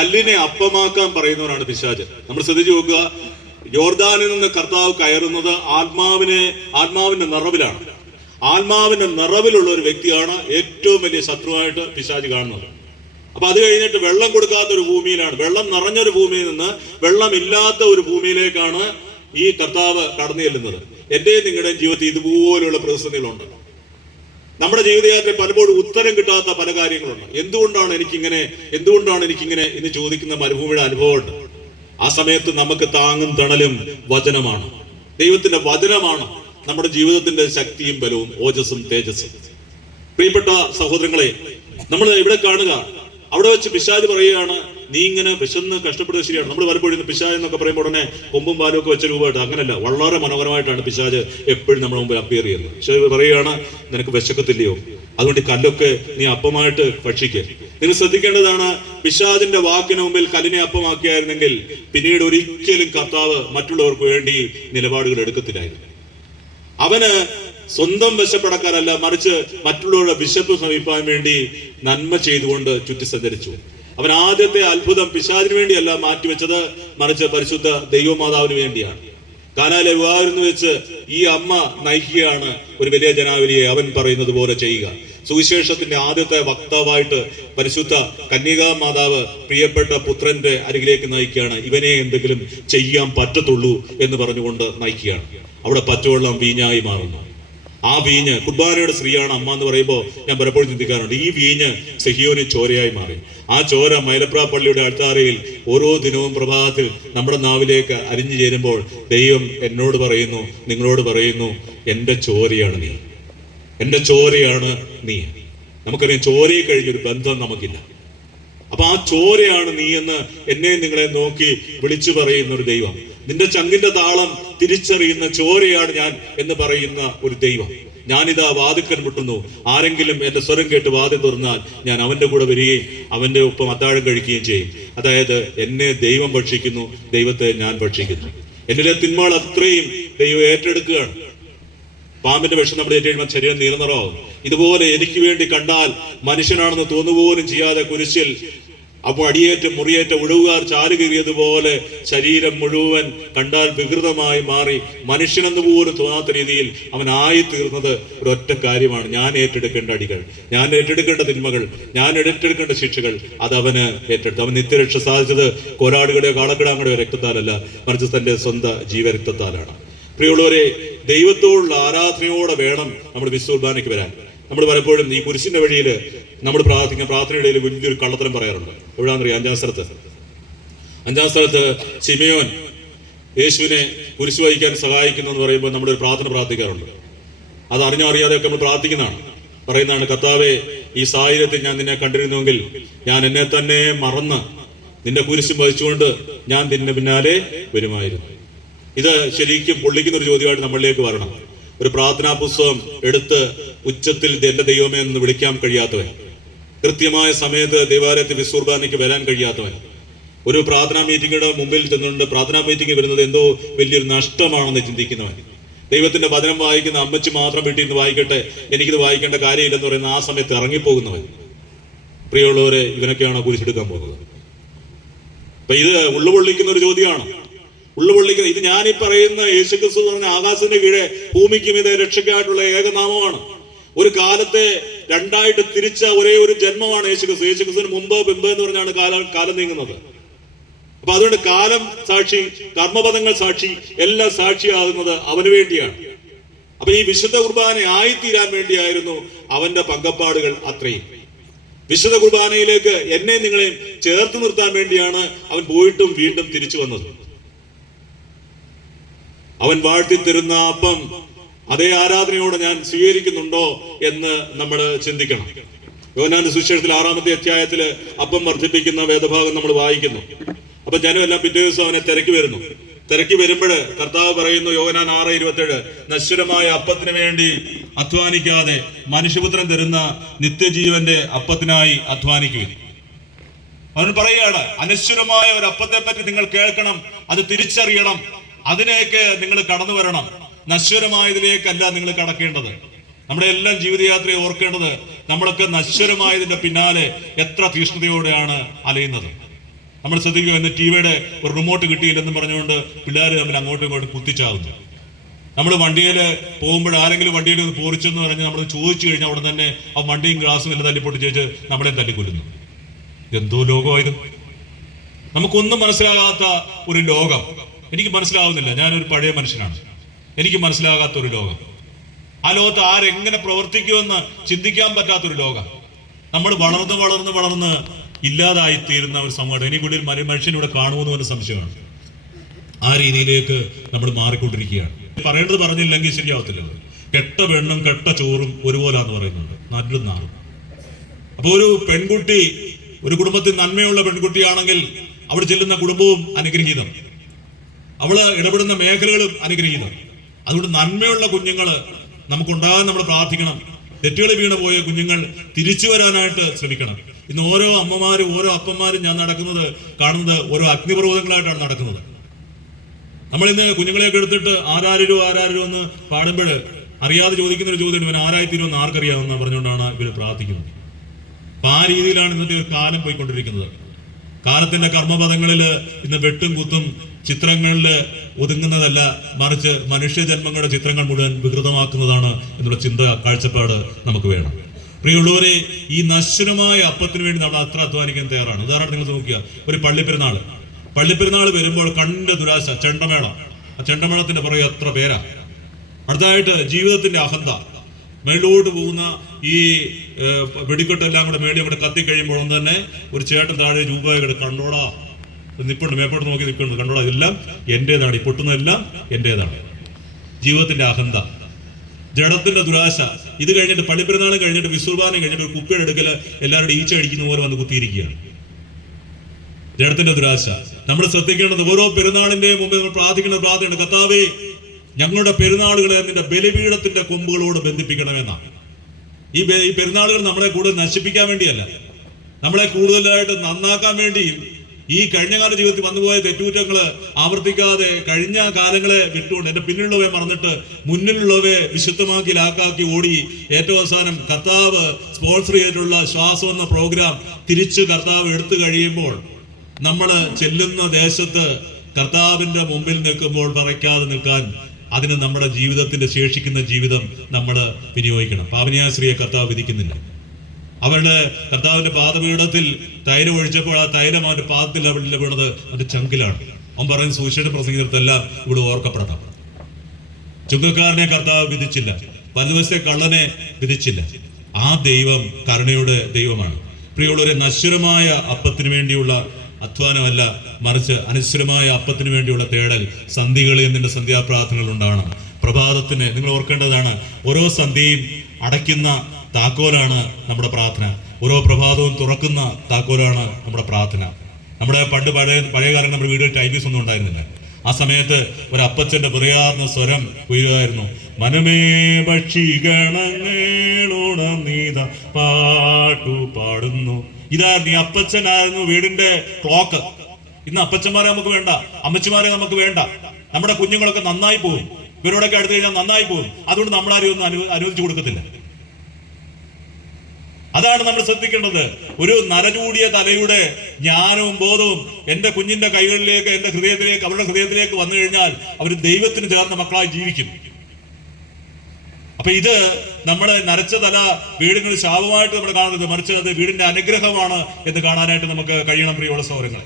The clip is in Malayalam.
കല്ലിനെ അപ്പമാക്കാൻ പറയുന്നവരാണ് പിശാച്. നമ്മൾ ശ്രദ്ധിച്ചു നോക്കുക, യോർദാനിൽ നിന്ന് കർത്താവ് കയറുന്നത് ആത്മാവിന്റെ നിറവിലാണ്. ആത്മാവിന്റെ നിറവിലുള്ള ഒരു വ്യക്തിയാണ് ഏറ്റവും വലിയ ശത്രുവായിട്ട് പിശാച് കാണുന്നത്. അപ്പൊ അത് കഴിഞ്ഞിട്ട് വെള്ളം കൊടുക്കാത്ത ഒരു ഭൂമിയിലാണ്, വെള്ളം നിറഞ്ഞൊരു ഭൂമിയിൽ നിന്ന് വെള്ളമില്ലാത്ത ഒരു ഭൂമിയിലേക്കാണ് ഈ കർത്താവ് കടന്നു ചെല്ലുന്നത്. എന്റെയും നിങ്ങളുടെയും ജീവിതത്തിൽ ഇതുപോലെയുള്ള പ്രതിസന്ധികളുണ്ട്. നമ്മുടെ ജീവിതയാത്രയിൽ പലപ്പോഴും ഉത്തരം കിട്ടാത്ത പല കാര്യങ്ങളുണ്ട്. എന്തുകൊണ്ടാണ് എനിക്കിങ്ങനെ എന്ന് ചോദിക്കുന്ന മരുഭൂമിയുടെ അനുഭവമുണ്ട്. ആ സമയത്ത് നമുക്ക് താങ്ങും തണലും വചനമാണ്, ദൈവത്തിന്റെ വചനമാണ് നമ്മുടെ ജീവിതത്തിന്റെ ശക്തിയും ബലവും ഓജസ്സും തേജസ്സും. പ്രിയപ്പെട്ട സഹോദരങ്ങളെ, നമ്മൾ ഇവിടെ കാണുക, അവിടെ വെച്ച് പിശാച് പറയുകയാണ്, നീ ഇങ്ങനെ വിശന്ന് കഷ്ടപ്പെടുന്നത് ശരിയാണ്. നമ്മൾ പലപ്പോഴും പിശാച് എന്നൊക്കെ പറയുമ്പോൾ ഉടനെ കൊമ്പും പാലും ഒക്കെ വെച്ച രൂപമായിട്ട്, അങ്ങനല്ല, വളരെ മനോഹരമായിട്ടാണ് പിശാച് എപ്പോഴും നമ്മുടെ മുമ്പിൽ അപ്പിയർ ചെയ്യുന്നത്. പിശാച് പറയുകയാണ്, നിനക്ക് വിശക്കത്തില്ലയോ, അതുകൊണ്ട് കല്ലൊക്കെ നീ അപ്പമായിട്ട് ഭക്ഷിക്കുക. നിങ്ങൾ ശ്രദ്ധിക്കേണ്ടതാണ്, പിശാചിന്റെ വാക്കിന് മുമ്പിൽ കല്ലിനെ അപ്പമാക്കിയായിരുന്നെങ്കിൽ പിന്നീട് ഒരിക്കലും കർത്താവ് മറ്റുള്ളവർക്ക് വേണ്ടി നിലപാടുകൾ എടുക്കത്തില്ലായിരുന്നു. അവന് സ്വന്തം വിശപ്പടക്കാരല്ല, മറിച്ച് മറ്റുള്ളവരുടെ വിശപ്പ് ശമിപ്പാൻ വേണ്ടി നന്മ ചെയ്തുകൊണ്ട് ചുറ്റി സഞ്ചരിച്ചു. അവൻ ആദ്യത്തെ അത്ഭുതം പിശാചിന് വേണ്ടിയല്ല മാറ്റിവെച്ചത്, മറിച്ച് പരിശുദ്ധ ദൈവമാതാവിന് വേണ്ടിയാണ്. കാനായിലെ വിവാഹം വെച്ച് ഈ അമ്മ നയിക്കുകയാണ് ഒരു വലിയ ജനാവലിയെ. അവൻ പറയുന്നത് പോലെ ചെയ്യുക. സുവിശേഷത്തിന്റെ ആദ്യത്തെ വക്താവായിട്ട് പരിശുദ്ധ കന്യകാ മാതാവ് പ്രിയപ്പെട്ട പുത്രന്റെ അരികിലേക്ക് നയിക്കുകയാണ്. ഇവനെ എന്തെങ്കിലും ചെയ്യാൻ പറ്റത്തുള്ളൂ എന്ന് പറഞ്ഞുകൊണ്ട് നയിക്കുകയാണ്. അവിടെ പച്ചവെള്ളം വീഞ്ഞായി മാറുന്നു. ആ വീഞ്ഞ്, കുർബാനയുടെ സ്ത്രീയാണ് അമ്മ എന്ന് പറയുമ്പോൾ ഞാൻ പലപ്പോഴും ചിന്തിക്കാറുണ്ട്, ഈ വീഞ്ഞ് സെഹിയോന് ചോരയായി മാറി. ആ ചോര മൈലപ്ര പള്ളിയുടെ അൾത്താരയിൽ ഓരോ ദിനവും പ്രഭാതത്തിൽ നമ്മുടെ നാവിലേക്ക് അരിഞ്ഞു ചേരുമ്പോൾ ദൈവം എന്നോട് പറയുന്നു, നിങ്ങളോട് പറയുന്നു, എൻ്റെ ചോരയാണ് നീ, എൻ്റെ ചോരയാണ് നീ. നമുക്കറിയാം, ചോരയെ കഴിഞ്ഞൊരു ബന്ധം നമുക്കില്ല. അപ്പൊ ആ ചോരയാണ് നീ എന്ന് എന്നെ നിങ്ങളെ നോക്കി വിളിച്ചു പറയുന്ന ഒരു ദൈവം, നിന്റെ ചങ്കിന്റെ താളം തിരിച്ചറിയുന്ന ചോരയാണ് ഞാൻ എന്ന് പറയുന്ന ഒരു ദൈവം. ഞാനിതാ വാതിൽക്കൽ മുട്ടുന്നു, ആരെങ്കിലും എന്റെ സ്വരം കേട്ട് വാതിൽ തുറന്നാൽ ഞാൻ അവന്റെ കൂടെ വരികയും അവന്റെ ഒപ്പം അത്താഴം കഴിക്കുകയും ചെയ്യും. അതായത് എന്നെ ദൈവം ഭക്ഷിക്കുന്നു, ദൈവത്തെ ഞാൻ ഭക്ഷിക്കുന്നു. എന്നിലെ തിന്മകൾ അത്രയും ദൈവം ഏറ്റെടുക്കുകയാണ്. പാമ്പിന്റെ വിഷം നമ്മുടെ ഏറ്റെടുക്കുമ്പോൾ ശരീരം നീലനിറമാവും. ഇതുപോലെ എനിക്ക് വേണ്ടി കണ്ടാൽ മനുഷ്യനാണെന്ന് തോന്നുപോലും ചെയ്യാതെ കുരിശിൽ അപ്പോൾ അടിയേറ്റ് മുറിയേറ്റ ഉഴവുകാർ ചാലുകീറിയതുപോലെ ശരീരം മുഴുവൻ കണ്ടാൽ വികൃതമായി മാറി മനുഷ്യനെന്ന് പോലും തോന്നാത്ത രീതിയിൽ അവൻ ആയിത്തീർന്നത് ഒരൊറ്റ കാര്യമാണ്, ഞാൻ ഏറ്റെടുക്കേണ്ട അടികൾ, ഞാൻ ഏറ്റെടുക്കേണ്ട തിന്മകൾ, ഞാൻ ഏറ്റെടുക്കേണ്ട ശിക്ഷകൾ, അത് അവന് ഏറ്റെടുത്തു. അവൻ നിത്യരക്ഷ സാധിച്ചത് കോരാടുകളുടെയോ കാളക്കിടാങ്ങളുടെയോ രക്തത്താലല്ല, മറിച്ച് തന്റെ സ്വന്തം ജീവരക്തത്താലാണ്. പ്രിയമുള്ളവരെ, ദൈവത്തോടുള്ള ആരാധനയോടെ വേണം നമ്മൾ വിശുദ്ധ കുർബാനയ്ക്ക് വരാൻ. നമ്മൾ പലപ്പോഴും ഈ കുരിശിന്റെ വഴിയിൽ നമ്മൾ പ്രാർത്ഥനയിടയിൽ വലിയൊരു കള്ളത്തരം പറയാറുണ്ട്. എവിടാന്നറിയാം? അഞ്ചാം സ്ഥലത്ത് ശിമയോൻ യേശുവിനെ കുരിശ് വഹിക്കാൻ സഹായിക്കുന്നു എന്ന് പറയുമ്പോൾ നമ്മളൊരു പ്രാർത്ഥന പ്രാർത്ഥിക്കാറുണ്ട്. അത് അറിഞ്ഞോ അറിയാതെയൊക്കെ നമ്മൾ പറയുന്നതാണ്, കർത്താവേ, ഈ സാഹചര്യത്തിൽ ഞാൻ നിന്നെ കണ്ടിരുന്നുവെങ്കിൽ ഞാൻ എന്നെ തന്നെ മറന്ന് നിന്റെ കുരിശും വഹിച്ചുകൊണ്ട് ഞാൻ നിന്റെ പിന്നാലെ വരുമായിരുന്നു. ഇത് ശരിക്കും പൊള്ളിക്കുന്ന ഒരു ചോദ്യമായിട്ട് നമ്മളിലേക്ക് വരണം. ഒരു പ്രാർത്ഥനാ പുസ്തകം എടുത്ത് ഉച്ചത്തിൽ എന്റെ ദൈവമേ എന്ന് വിളിക്കാൻ കഴിയാത്തവൻ, കൃത്യമായ സമയത്ത് ദേവാലയത്തിൽ വിശുർബാനയ്ക്ക് വരാൻ കഴിയാത്തവൻ, ഒരു പ്രാർത്ഥനാ മീറ്റിംഗിയുടെ മുമ്പിൽ ചെന്നുകൊണ്ട് പ്രാർത്ഥനാ മീറ്റിംഗ് വരുന്നത് എന്തോ വലിയൊരു നഷ്ടമാണെന്ന് ചിന്തിക്കുന്നവൻ, ദൈവത്തിന്റെ വചനം വായിക്കുന്ന അമ്മച്ചി മാത്രം വീട്ടിൽ നിന്ന് വായിക്കട്ടെ, എനിക്കിത് വായിക്കേണ്ട കാര്യമില്ലെന്ന് പറയുന്ന ആ സമയത്ത് ഇറങ്ങിപ്പോകുന്നവൻ. പ്രിയമുള്ളവരെ, ഇവനൊക്കെയാണോ കുരിശെടുക്കാൻ പോകുന്നത്? അപ്പൊ ഇത് ഉള്ളുപൊള്ളിക്കുന്ന ഒരു ചോദ്യമാണ്. ഇത് ഞാനീ പറയുന്ന യേശുക്രിസ്തു പറഞ്ഞ ആകാശത്തിന്റെ കീഴെ ഭൂമിക്കും ഇത് രക്ഷയ്ക്കായിട്ടുള്ള ഏകനാമമാണ്. ഒരു കാലത്തെ രണ്ടായിട്ട് തിരിച്ച ഒരേ ഒരു ജന്മമാണ് യേശുക്രിസ്തു. യേശുക്രിസ്തുവിന് മുമ്പ് പിമ്പ് എന്ന് പറഞ്ഞാണ് കാലം നീങ്ങുന്നത്. അപ്പൊ അതുകൊണ്ട് കാലം സാക്ഷി, കർമ്മപദങ്ങൾ സാക്ഷി, എല്ലാം സാക്ഷിയാകുന്നത് അവന് വേണ്ടിയാണ്. അപ്പൊ ഈ വിശുദ്ധ കുർബാന ആയിത്തീരാൻ വേണ്ടിയായിരുന്നു അവന്റെ പങ്കപ്പാടുകൾ അത്രയും. വിശുദ്ധ കുർബാനയിലേക്ക് എന്നെ നിങ്ങളെയും ചേർത്ത് നിർത്താൻ വേണ്ടിയാണ് അവൻ പോയിട്ടും വീണ്ടും തിരിച്ചു വന്നത്. അവൻ വാഴ്ത്തി തരുന്ന അപ്പം അതേ ആരാധനയോടെ ഞാൻ സ്വീകരിക്കുന്നുണ്ടോ എന്ന് നമ്മൾ ചിന്തിക്കണം. യോഹന്നാന്റെ സുവിശേഷത്തിൽ 6-ാമത്തെ അധ്യായത്തില് അപ്പം വർദ്ധിപ്പിക്കുന്ന വേദഭാഗം നമ്മൾ വായിക്കുന്നു. അപ്പൊ ജനമെല്ലാം പിറ്റേ ദിവസം അവനെ തിരക്കി വരുമ്പോൾ കർത്താവ് പറയുന്നു, യോഹന്നാൻ 6:27, നശ്വരമായ അപ്പത്തിന് വേണ്ടി അധ്വാനിക്കാതെ മനുഷ്യപുത്രൻ തരുന്ന നിത്യജീവന്റെ അപ്പത്തിനായി അധ്വാനിക്കുക. അവൻ പറയുകയാണ്, അനശ്വരമായ ഒരു അപ്പത്തെ പറ്റി നിങ്ങൾ കേൾക്കണം, അത് തിരിച്ചറിയണം, അതിലേക്ക് നിങ്ങൾ കടന്നു വരണം. നശ്വരമായതിലേക്കല്ല നിങ്ങൾ കടക്കേണ്ടത്. നമ്മുടെ എല്ലാം ജീവിതയാത്രയെ ഓർക്കേണ്ടത്, നമ്മളൊക്കെ നശ്വരമായതിന്റെ പിന്നാലെ എത്ര തീഷ്ണതയോടെയാണ് അലയുന്നത്. നമ്മൾ ശ്രദ്ധിക്കുക, ഇന്ന് ടിവിയുടെ ഒരു റിമോട്ട് കിട്ടിയില്ലെന്ന് പറഞ്ഞുകൊണ്ട് പിള്ളേർ തമ്മിൽ അങ്ങോട്ടും ഇങ്ങോട്ടും കുത്തിച്ചാവുന്നു. നമ്മൾ വണ്ടിയിൽ പോകുമ്പോൾ ആരെങ്കിലും വണ്ടിയിൽ ഒന്ന് പോറിച്ചെന്ന് പറഞ്ഞ് നമ്മൾ ചോദിച്ചു കഴിഞ്ഞാൽ അവിടെ തന്നെ ആ വണ്ടിയും ഗ്ലാസും എല്ലാം തല്ലിപ്പൊട്ടിച്ച് നമ്മളെ തല്ലിക്കൊല്ലുന്നു. എന്തോ ലോകമായത്! നമുക്കൊന്നും മനസ്സിലാകാത്ത ഒരു ലോകം. എനിക്ക് മനസ്സിലാവുന്നില്ല, ഞാനൊരു പഴയ മനുഷ്യനാണ്, എനിക്ക് മനസ്സിലാകാത്ത ഒരു ലോകം. ആ ലോകത്ത് ആരെങ്ങനെ പ്രവർത്തിക്കുമെന്ന് ചിന്തിക്കാൻ പറ്റാത്തൊരു ലോകം. നമ്മൾ വളർന്ന് വളർന്ന് വളർന്ന് ഇല്ലാതായിത്തീരുന്ന ഒരു സമൂഹം. ഇനി കൂടി മനുഷ്യനിവിടെ കാണുമെന്ന് ഒരു സംശയമാണ്. ആ രീതിയിലേക്ക് നമ്മൾ മാറിക്കൊണ്ടിരിക്കുകയാണ്. പറയേണ്ടത് പറഞ്ഞില്ലെങ്കിൽ ശരിയാവത്തില്ലല്ലോ. കെട്ട പെണ്ണും കെട്ട ചോറും ഒരുപോലാന്ന് പറയുന്നുണ്ട്, നല്ലും നാറും. അപ്പൊ ഒരു പെൺകുട്ടി, ഒരു കുടുംബത്തിൽ നന്മയുള്ള പെൺകുട്ടിയാണെങ്കിൽ അവിടെ ചെല്ലുന്ന കുടുംബവും അനുഗ്രഹീതം, അവള് ഇടപെടുന്ന മേഖലകളും അനുഗ്രഹീതം. അതുകൊണ്ട് നന്മയുള്ള കുഞ്ഞുങ്ങള് നമുക്കുണ്ടാകാൻ നമ്മൾ പ്രാർത്ഥിക്കണം. തെറ്റുകൾ വീണ് പോയ കുഞ്ഞുങ്ങൾ തിരിച്ചു വരാനായിട്ട് ശ്രമിക്കണം. ഇന്ന് ഓരോ അമ്മമാരും ഓരോ അപ്പന്മാരും ഞാൻ കാണുന്നത് ഓരോ അഗ്നിപർവ്വതങ്ങളായിട്ടാണ് നടക്കുന്നത്. നമ്മളിന്ന് കുഞ്ഞുങ്ങളെയൊക്കെ എടുത്തിട്ട് ആരാരോ എന്ന് പാടുമ്പോൾ അറിയാതെ ചോദിക്കുന്ന ഒരു ചോദ്യം, ഇവൻ ആരായിത്തീരുമെന്ന് ആർക്കറിയാമെന്ന് പറഞ്ഞുകൊണ്ടാണ് ഇവർ പ്രാർത്ഥിക്കുന്നത്. അപ്പൊ ആ രീതിയിലാണ് ഇന്നത്തെ ഒരു കാലം പോയിക്കൊണ്ടിരിക്കുന്നത്. കാലത്തിന്റെ കർമ്മപദങ്ങളിൽ ഇന്ന് വെട്ടും കുത്തും ചിത്രങ്ങളിൽ ഒതുങ്ങുന്നതല്ല, മറിച്ച് മനുഷ്യജന്മങ്ങളുടെ ചിത്രങ്ങൾ മുഴുവൻ വികൃതമാക്കുന്നതാണ് എന്നുള്ള ചിന്ത, കാഴ്ചപ്പാട് നമുക്ക് വേണം. പ്രിയമുള്ളവരെ, ഈ നശ്വരമായ അപ്പത്തിന് വേണ്ടി നമ്മൾ അത്ര അധ്വാനിക്കാൻ തയ്യാറാണ്. ഉദാഹരണം നിങ്ങൾ നോക്കുക, ഒരു പള്ളിപ്പെരുന്നാൾ വരുമ്പോൾ കണ്ണിന്റെ ദുരാശ, ചെണ്ടമേളം. ആ ചെണ്ടമേളത്തിന്റെ പുറകെ എത്ര പേരാ. അടുത്തതായിട്ട് ജീവിതത്തിന്റെ അഹന്ത, മേളിലോട്ട് പോകുന്ന ഈ വെടിക്കെട്ടെല്ലാം കൂടെ മേടി അങ്ങോട്ട് കത്തിക്കഴിയുമ്പോൾ തന്നെ ഒരു ചേട്ടൻ താഴെ രൂപയുടെ കണ്ടോടാ നിപ്പുണ്ട്, മേപ്പോട്ട് നോക്കി നിൽക്കുന്നു, കണ്ടോടാ ഇതെല്ലാം എന്റേതാണ്, ഈ പൊട്ടുന്നതെല്ലാം എന്റേതാണ്. ജീവിതത്തിന്റെ അഹന്ത, ജഡത്തിന്റെ ദുരാശ. ഇത് കഴിഞ്ഞിട്ട് പള്ളിപ്പെരുന്നാളും കഴിഞ്ഞിട്ട് വിസുർബാനം കഴിഞ്ഞിട്ട് ഒരു കുപ്പിയുടെ എടുക്കല് എല്ലാവരുടെ ഈച്ച അടിക്കുന്ന പോലെ വന്ന് കുത്തിയിരിക്കുകയാണ്. ജഡത്തിന്റെ ദുരാശ. നമ്മൾ ശ്രദ്ധിക്കേണ്ടത്, ഓരോ പെരുന്നാളിന്റെ മുമ്പ് നമ്മൾ പ്രാർത്ഥിക്കേണ്ട പ്രാർത്ഥന, കർത്താവേ ഞങ്ങളുടെ പെരുന്നാളുകളെ നിന്റെ ബലിപീഠത്തിന്റെ കൊമ്പുകളോട് ബന്ധിപ്പിക്കണമെന്നാണ്. ഈ പെരുന്നാളുകൾ നമ്മളെ കൂടുതൽ നശിപ്പിക്കാൻ വേണ്ടിയല്ല, നമ്മളെ കൂടുതലായിട്ട് നന്നാക്കാൻ വേണ്ടിയും ഈ കഴിഞ്ഞകാല ജീവിതത്തിൽ വന്നുപോയ തെറ്റുകുറ്റങ്ങള് ആവർത്തിക്കാതെ കഴിഞ്ഞ കാലങ്ങളെ വിട്ടുകൊണ്ട് എന്റെ പിന്നിലുള്ളവയെ മറന്നിട്ട് മുന്നിലുള്ളവയെ വിശുദ്ധമാക്കി ലാക്കാക്കി ഓടി ഏറ്റവും അവസാനം കർത്താവ് സ്പോൺസർ ചെയ്തിട്ടുള്ള ശ്വാസം എന്ന പ്രോഗ്രാം തിരിച്ച് കർത്താവ് എടുത്തു കഴിയുമ്പോൾ നമ്മള് ചെല്ലുന്ന ദേശത്ത് കർത്താവിന്റെ മുമ്പിൽ നിൽക്കുമ്പോൾ പറയ്ക്കാതെ നിൽക്കാൻ, അതിന് നമ്മുടെ ജീവിതത്തിന്റെ ശേഷിക്കുന്ന ജീവിതം നമ്മൾ വിനിയോഗിക്കണം. പാവനിയാശ്രീയെ കർത്താവ് വിധിക്കുന്നില്ല. അവരുടെ കർത്താവിന്റെ പാദപീഠത്തിൽ തൈലം ഒഴിച്ചപ്പോൾ ആ തൈലം അവന്റെ പാദത്തിൽ അവിടെ വീണത് അവന്റെ ചങ്കിലാണ്. അവൻ പറയുന്ന സുവിശേഷ പ്രസംഗിച്ചിടത്തെല്ലാം ഇവിടെ ഓർക്കപ്പെടണം. ചുങ്കക്കാരനെ കർത്താവ് വിധിച്ചില്ല, വലതുവശത്തെ കള്ളനെ വിധിച്ചില്ല. ആ ദൈവം കരുണയുടെ ദൈവമാണ്. പ്രിയമുള്ളവരെ, നശ്വരമായ അപ്പത്തിന് വേണ്ടിയുള്ള അധ്വാനമല്ല, മറിച്ച് അനശ്വരമായ അപ്പത്തിന് വേണ്ടിയുള്ള തേടൽ. സന്ധികളിൽ നിന്റെ സന്ധ്യാപ്രാർത്ഥനകൾ ഉണ്ടാകണം. പ്രഭാതത്തിന് നിങ്ങൾ ഓർക്കേണ്ടതാണ്, ഓരോ സന്ധ്യയും അടയ്ക്കുന്ന താക്കോലാണ് നമ്മുടെ പ്രാർത്ഥന. ഓരോ പ്രഭാതവും തുറക്കുന്ന താക്കോലാണ് നമ്മുടെ പ്രാർത്ഥന. നമ്മുടെ പഴയ കാലം നമ്മുടെ വീടുകളിൽ ടൈപ്പീസ് ഒന്നും ഉണ്ടായിരുന്നില്ല. ആ സമയത്ത് ഒരു അപ്പച്ചന്റെ വിറയാർന്ന സ്വരം ഉയരുമായിരുന്നു, മനമേ ഭക്ഷിഗണങ്ങളോടനീത പാട്ടു പാടുന്നു. ഇതായിരുന്നു, ഈ അപ്പച്ചനായിരുന്നു വീടിന്റെ ക്ലോക്ക്. ഇന്ന് അപ്പച്ചന്മാരെ നമുക്ക് വേണ്ട, അമ്മച്ചിമാരെ നമുക്ക് വേണ്ട. നമ്മുടെ കുഞ്ഞുങ്ങളൊക്കെ നന്നായി പോകും, ഇവരോടൊക്കെ അടുത്ത് കഴിഞ്ഞാൽ നന്നായി പോകും. അതുകൊണ്ട് നമ്മളാരും ഒന്നും അനുവദിച്ചു കൊടുക്കത്തില്ല. അതാണ് നമ്മൾ ശ്രദ്ധിക്കേണ്ടത്. ഒരു നരചൂടിയ തലയുടെ ജ്ഞാനവും ബോധവും എന്റെ കുഞ്ഞിന്റെ കൈകളിലേക്ക്, എന്റെ ഹൃദയത്തിലേക്ക്, അവരുടെ ഹൃദയത്തിലേക്ക് വന്നു കഴിഞ്ഞാൽ അവർ ദൈവത്തിന് ചേർന്ന മക്കളായി ജീവിക്കും. അപ്പൊ ഇത് നമ്മുടെ നരച്ച തല വീടിനൊരു ശാപമായിട്ട് നമ്മൾ കാണരുത്, മറിച്ച് അത് വീടിന്റെ അനുഗ്രഹമാണ് എന്ന് കാണാനായിട്ട് നമുക്ക് കഴിയണം. പ്രിയമുള്ള സഹോദരങ്ങളെ.